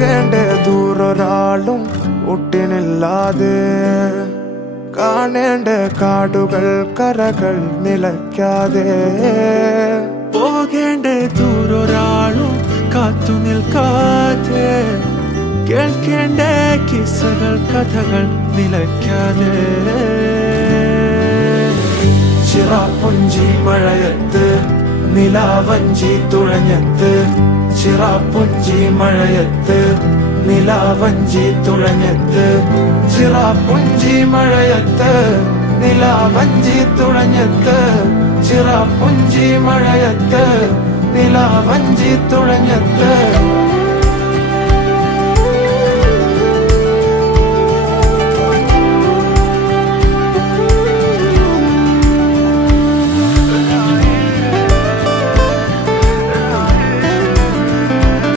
പോകേണ്ട ദൂരൊരാളും ഒട്ടിനില്ലാതെ കാണേണ്ട കാടുകൾ കരകൾ നിലയ്ക്കാതെ പോകേണ്ട ദൂരൊരാളും കാത്തു നിൽക്കാതെ കേൾക്കേണ്ട കിസ്സകൾ കഥകൾ നിലയ്ക്കാതെ ചിറാപ്പുഞ്ചി മഴയത്ത് നിലാവഞ്ചി തുഴഞ്ഞത്ത് ചിറാപ്പുഞ്ചി മഴയത്ത് നിലാവഞ്ചി തുഴഞ്ഞത്ത് ചിറാപ്പുഞ്ചി മഴയത്ത് നിലാവഞ്ചി തുഴഞ്ഞത്ത് ചിറാപ്പുഞ്ചി മഴയത്ത് നിലാവഞ്ചി തുഴഞ്ഞത്ത്